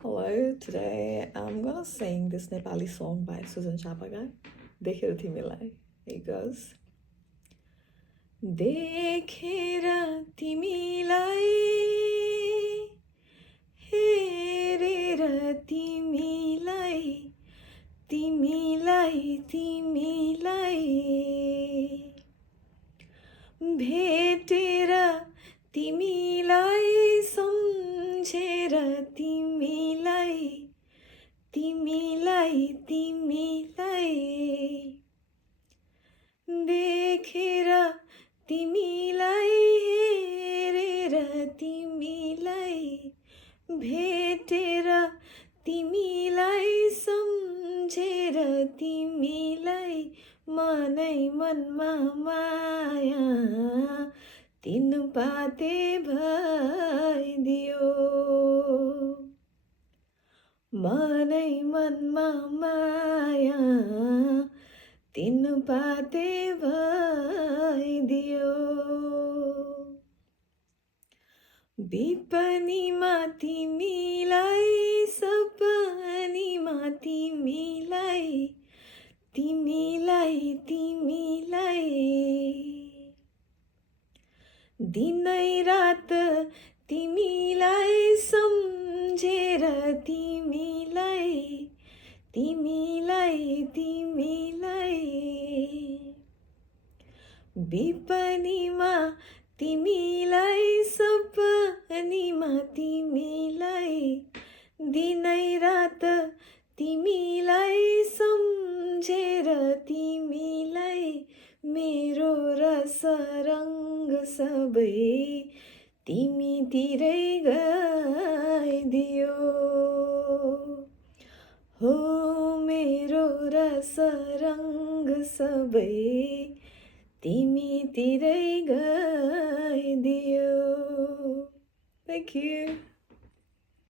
Hello, today I'm gonna sing this Nepali song by Susan Chapaka. देखेर तिमीलाई. It goes. देखेर तिमीलाई हेरेर तिमीलाई तिमीलाई तिमीलाई भेटेर तिमीलाई सम्झेर तिमीलाई तिमीलाई तिमीलाई देखेर तिमीलाई हेरेर तिमीलाई भेटेर तिमीलाई सम्झेर तिमीलाई मनै मनमा माया तीन पाते भइदियो मनै मनमा माया तीन पाते भइदियो विपनीमा तिमीलाई सपनीमा तिमीलाई तिमीलाई तिमीलाई दिनै रात तिमीलाई सम्झेर तिमीलाई तिमीलाई तिमीलाई विपनीमा तिमीलाई सपनीमा तिमीलाई दिनै रात तिमीलाई सम्झेर तिमीलाई मेरो रस रङ्ग सबै तिमीतिरै गइदियो हो मेरो रस रङ्ग सबै तिमीतिरै गइदियो. Thank you.